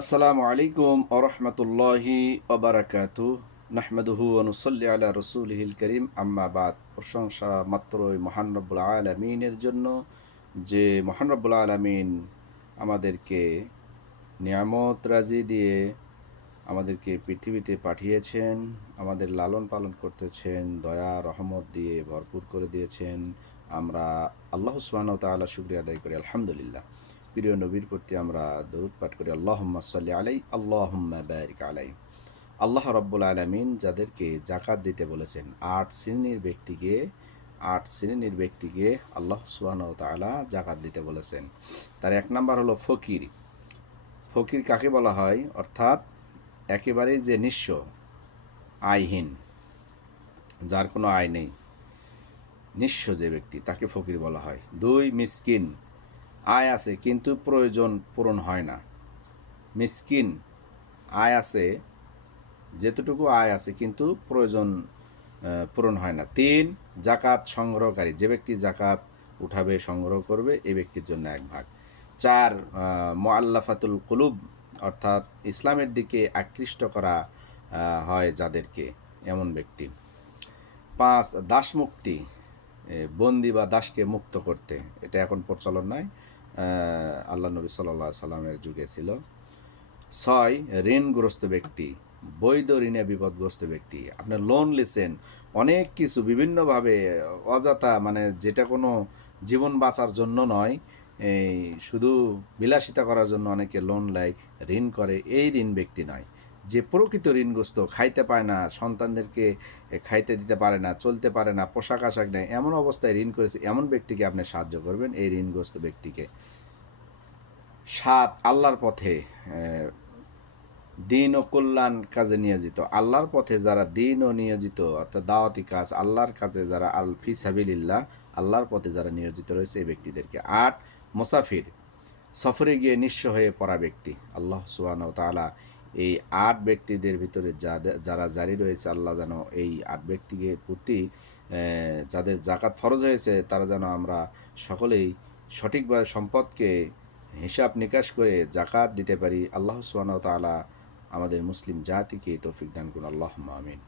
আসসালামু আলাইকুম ওরহমতুল্লাহি ওবারাকাতু নাহমাদুহু ওয়া নুসাল্লি আলা রাসূলিহিল কারীম আম্মা বাদ। প্রশংসা মাত্রই মহান রব্বুল আলামিনের জন্য, যে মহান রব্বুল আলামিন আমাদেরকে নিয়ামত রাজি দিয়ে আমাদেরকে পৃথিবীতে পাঠিয়েছেন, আমাদের লালন পালন করতেছেন, দয়া রহমত দিয়ে ভরপুর করে দিয়েছেন। আমরা আল্লাহ সুবহানাহু ওয়া তাআলা শুকরিয়া আদায় করি আলহামদুলিল্লাহ। প্রিয় নবীর প্রতি আমরা দরুদ পাঠ করি, আল্লাহুম্মা সাল্লি আলাই আল্লাহুম্মা বারিক আলাই। আল্লাহ রব্বুল আলামিন যাদেরকে জাকাত দিতে বলেছেন, আট শ্রেণীর ব্যক্তিকে আল্লাহ সুবহানাহু ওয়া তাআলা জাকাত দিতে বলেছেন। তার এক নাম্বার হলো ফকির। ফকির কাকে বলা হয়? অর্থাৎ একেবারেই যে নিঃস্ব, আয়হীন, যার কোনো আয় নেই, নিঃস্ব যে ব্যক্তি, তাকে ফকির বলা হয়। দুই, মিসকিন। আয় আছে কিন্তু প্রয়োজন পূরণ হয় না। মিসকিন, আয় আছে, যেতটুকু আয় আছে কিন্তু প্রয়োজন পূরণ হয় না। তিন, জাকাত সংগ্রহকারী, যে ব্যক্তি জাকাত উঠাবে, সংগ্রহ করবে, এই ব্যক্তির জন্য এক ভাগ। চার, মুআল্লাফাতুল কুলুব, অর্থাৎ ইসলামের দিকে আকৃষ্ট করা হয় যাদেরকে, এমন ব্যক্তি। পাঁচ, দাসমুক্তি, বন্দি বা দাসকে মুক্ত করতে, এটা এখন প্রচলন নয়, আল্লাহ নবী সাল্লাল্লাহু আলাইহি সাল্লামের যুগে ছিল। ছয়, ঋণগ্রস্ত ব্যক্তি, বৈধ ঋণে বিপদগ্রস্ত ব্যক্তি। আপনি লোন লিছেন অনেক কিছু বিভিন্নভাবে, অযথা, মানে যেটা কোনো জীবন বাঁচার জন্য নয়, এই শুধু বিলাসিতা করার জন্য অনেকে লোন নেয়, ঋণ করে, এই ঋণ ব্যক্তি নয়। যে প্রকৃত ঋণগ্রস্ত, খাইতে পায় না, সন্তানদেরকে খাইতে দিতে পারে না, চলতে পারে না, পোশাক আশাক নেই, এমন অবস্থায় ঋণ করেছে, এমন ব্যক্তিকে আপনি সাহায্য করবেন, এই ঋণগ্রস্ত ব্যক্তিকে। সাত, আল্লাহর পথে দিন ও কল্যাণ কাজে নিয়োজিত, আল্লাহর পথে যারা দিন ও নিয়োজিত, অর্থাৎ দাওয়াতি কাজ, আল্লাহর কাজে যারা, ফি সাবিলিল্লাহ, আল্লাহর পথে যারা নিয়োজিত রয়েছে, এই ব্যক্তিদেরকে। আট, মুসাফির, সফরে গিয়ে নিঃস্ব হয়ে পড়া ব্যক্তি। আল্লাহ সুবহানাহু ওয়া তাআলা এই আট ব্যক্তিদের ভিতরে যারা জারি রয়েছে, আল্লাহ যেন এই আট ব্যক্তিকে প্রতি যাদের জাকাত ফরজ হয়েছে, তারা যেন আমরা সকলেই সঠিকভাবে সম্পদকে হিসাব নিকাশ করে জাকাত দিতে পারি। আল্লাহ সুবহানাহু ওয়া তাআলা আমাদের মুসলিম জাতিকে তৌফিক দান করুন। আল্লাহুম্মা আমিন।